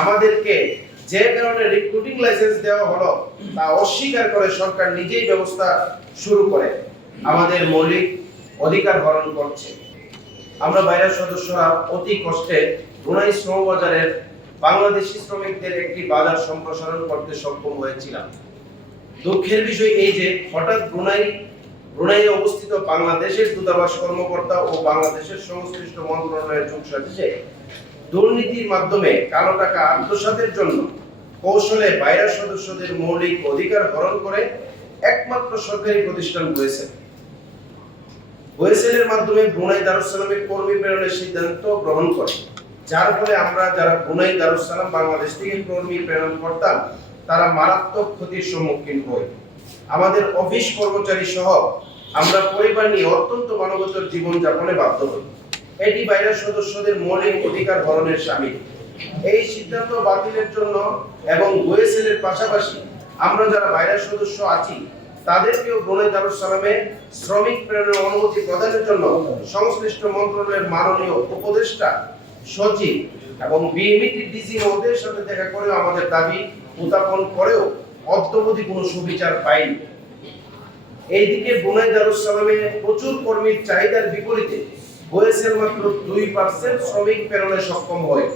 আমাদেরকে যে কারণে রিক্রুটিং লাইসেন্স দেওয়া হলো তা অস্বীকার করে সরকার নিজেই ব্যবস্থা শুরু করে আমাদের মৌলিক অধিকার হরণ করছে। আমরা বাইরের সদস্যরা অতি কষ্টে ব্রুনাই শ্রম বাজারের বাংলাদেশি শ্রমিকদের একটি বাজার সম্প্রসারণ করতে সক্ষম হয়েছিলাম। দুঃখের বিষয় এই যে হঠাৎ ব্রুনাইয়ে অবস্থিত বাংলাদেশের দূতাবাস কর্মকর্তা ও বাংলাদেশের সংশ্লিষ্ট মন্ত্রণালয়ের যোগসাজশে দুর্নীতির মাধ্যমে কালো টাকা আত্মসাতের জন্য কৌশলে বাইরের সদস্যদের মৌলিক অধিকার হরণ করে একমাত্র সরকারি প্রতিষ্ঠান ওয়েসেলের মাধ্যমে ব্রুনাই দারুস সালামে কর্মী প্রেরণের সিদ্ধান্ত গ্রহণ করে, যার ফলে আমরা যারা ব্রুনাই দারুস সালাম বাংলাদেশ থেকে কর্মী প্রেরণ করতাম তারা মারাত্মক ক্ষতির সম্মুখীন হই। আমাদের অফিস কর্মচারী সহ আমরা পরিবার নিয়ে অত্যন্ত মানবতার জীবন যাপনে বাধ্য হই। এটি বাইরের সদস্যদের মৌলিক অধিকার হরণের শামিল। এই সিদ্ধান্ত বাতিলের জন্য এবং ওয়েসেলের পাশাপাশি আমরা যারা বাইরের সদস্য আছি তাদেরকেও ব্রুনাই দারুস সালামে শ্রমিক প্রেরণের অনুমতি প্রদানের জন্য সংশ্লিষ্ট মন্ত্রণালয়ের মাননীয় উপদেষ্টা সচিব এবং বিএমইটি ডিসি মহোদয়ের সাথে দেখা করেও আমাদের দাবি উত্থাপন করেও অদ্যাবধি কোনো সুবিচার পাইনি। এইদিকে ব্রুনাই দারুস সালামে প্রচুর কর্মীর চাহিদার বিপরীতে ওয়েসেল মাত্র 2% শ্রমিক প্রেরণে সক্ষম হয়।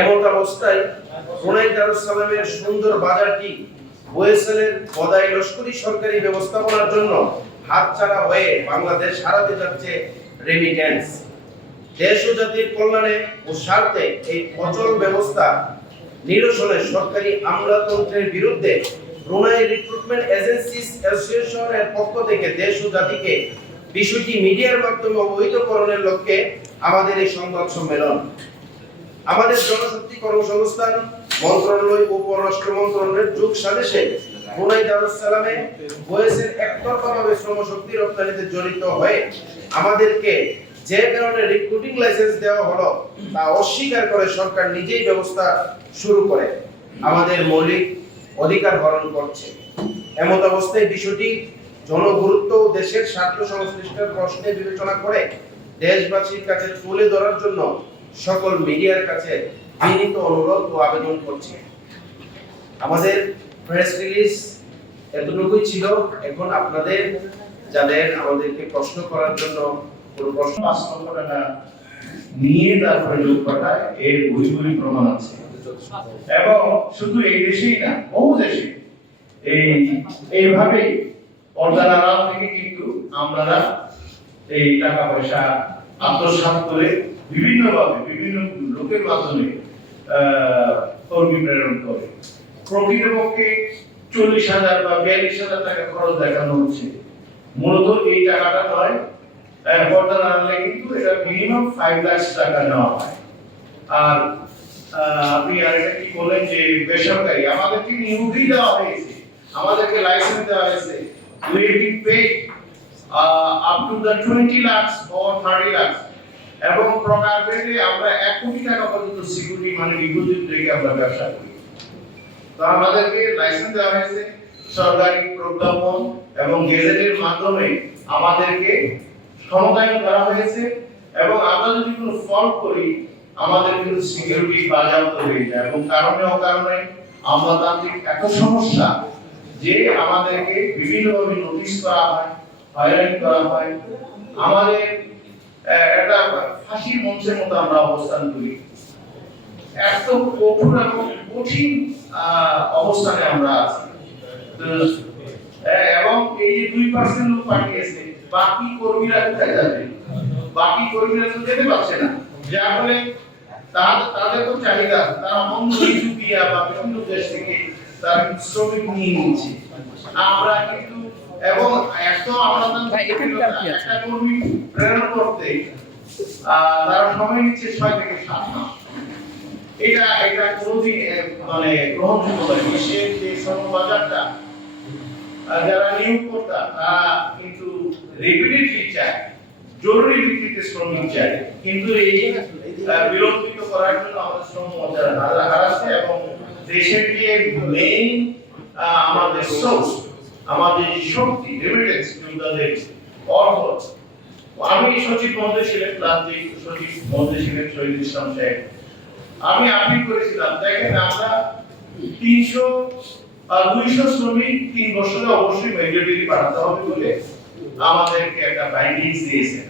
এমন অবস্থায় ব্রুনাই দারুস সালামের সুন্দর বাজারটি ওয়েসেলের বদাই লস্করি সরকারি ব্যবস্থাপনার জন্য হাতছাড়া হয়ে বাংলাদেশ হারাতে যাচ্ছে রেমিটেন্স। দেশ ও জাতির কল্যাণে ও স্বার্থে এই অচল ব্যবস্থা নিরসনে সরকারি আমলাতন্ত্রের বিরুদ্ধে ব্রুনাই রিক্রুটমেন্ট এজেন্সিস অ্যাসোসিয়েশনের পক্ষ থেকে দেশ ও জাতিকে বিষয়টি মিডিয়ার মাধ্যমে অবহিতকরণের লক্ষ্যে আমাদের এই সংবাদ সম্মেলন। আমাদের জনশক্তি কর্মসংস্থান মন্ত্রণালয় ও পররাষ্ট্র মন্ত্রণালয়ের যোগ সাজেশে ব্রুনাই দারুস সালামে ওয়েসেল একতরফাভাবে শ্রমশক্তি রপ্তানিতে জড়িত হয়ে আমাদেরকে যে কারণে রিক্রুটিং লাইসেন্স দেওয়া হলো তা অস্বীকার করে সরকার নিজেই ব্যবস্থা শুরু করে আমাদের মৌলিক অধিকার হরণ করছে। এমত অবস্থায় বিষয়টি জনগুরুত্ব ও দেশের স্বার্থ সংশ্লিষ্ট প্রশ্নে বিবেচনা করে দেশবাসীর কাছে তুলে ধরার জন্য সকল মিডিয়ার কাছে বিনীত অনুরোধ ও আবেদন করছি। আমাদের প্রেস রিলিজ এতটুকুই ছিল। এখন আপনাদের যাদের আমাদেরকে প্রশ্ন করার জন্য কোনো প্রশ্ন 5 লক্ষ টাকা নিয়ে তারপরে লোক পাঠায় এর বই প্রমাণ আছে। এবং শুধু এই দেশেই না, বহু দেশে এইভাবে পর্দার আড়াল থেকে কিন্তু আমরা এই টাকা পয়সা আত্মসাৎ করে বিভিন্নভাবে বিভিন্ন লোকের মাধ্যমে কর্মী প্রেরণ করে। প্রকৃতপক্ষে 40,000 বা 42,000 টাকা খরচ দেখানো হচ্ছে। মূলত এই টাকাটা নয়, পর্দার আড়ালে কিন্তু এটা মিনিমাম 5 লাখ টাকা নেওয়া হয়। আর আপনি আরেকটা কি বলেন যে বেসরকারি আমাদেরকে নিয়োগই দেওয়া হয়েছে, আমাদেরকে লাইসেন্স দেওয়া হয়েছে, we will pay up to the 20 lakhs or 30 lakhs এবং প্রকার ভেদে আমরা 1 কোটি টাকা পর্যন্ত সিকিউরিটি মানে ডিপোজিট রেখে আমরা ব্যবসা করি। তো আমাদেরকে লাইসেন্স দেওয়া হয়েছে সরকারি প্রজ্ঞাপন এবং গেজেটের মাধ্যমে আমাদেরকে ক্ষমতায়ন করা হয়েছে এবং আমরা যদি কোনো ফল্ট করি আমাদের কিন্তু সিকিউরিটি বাজেয়াপ্ত হয়ে যায় এবং কারণে অকারণে আমলাতান্ত্রিক এত সমস্যা যে আমাদেরকে বিভিন্নভাবে নোটিশ করা হয়, হয়রানি করা হয়। আমাদের একটা ফাঁসির মঞ্চের মতো আমরা অবস্থান করি। এত কঠোর এবং কঠিন অবস্থানে আমরা আছি। এবং এই 2% লোক পাঠিয়েছে, বাকি কর্মীরা কোথায় যাবে? বাকি কর্মীরা তো যেতে পারছে না, যার ফলে তাদের তো চাহিদা তারা অন্য ইথিওপিয়া বা বিভিন্ন দেশ থেকে তার শ্রমিক নিয়ে নিচ্ছে। আমরা কিন্তু এবং এত আমরা একটা কর্মী প্রেরণ করতে তারা সময় নিচ্ছে 6 থেকে 7 মাস। এটা কোনোদিন মানে গ্রহণযোগ্য নয়। বিশ্বের যে শ্রমবাজারটা যারা নিয়োগকর্তা তারা কিন্তু রেপিডেটলি চায়, জরুরি ভিত্তিতে শ্রমিক চায়, কিন্তু এই বিলম্বিত করার জন্য আমাদের শ্রম বাজার হারাচ্ছে এবং দেশের যে মেইন আমাদের সোর্স, আমাদের শক্তি রেমিটেন্স যোদ্ধাদের অর্থ। আমি সচিব মহোদয় ছিলেন, প্লাস্টিক সচিব মহোদয় ছিলেন শহীদ ইসলাম সাহেব, আমি আপিল করেছিলাম, দেখেন আমরা 200 শ্রমিক 3 বছরে অবশ্যই মেজরিটি বাড়াতে হবে বলে আমাদেরকে একটা গাইডলাইন্স দিয়েছেন।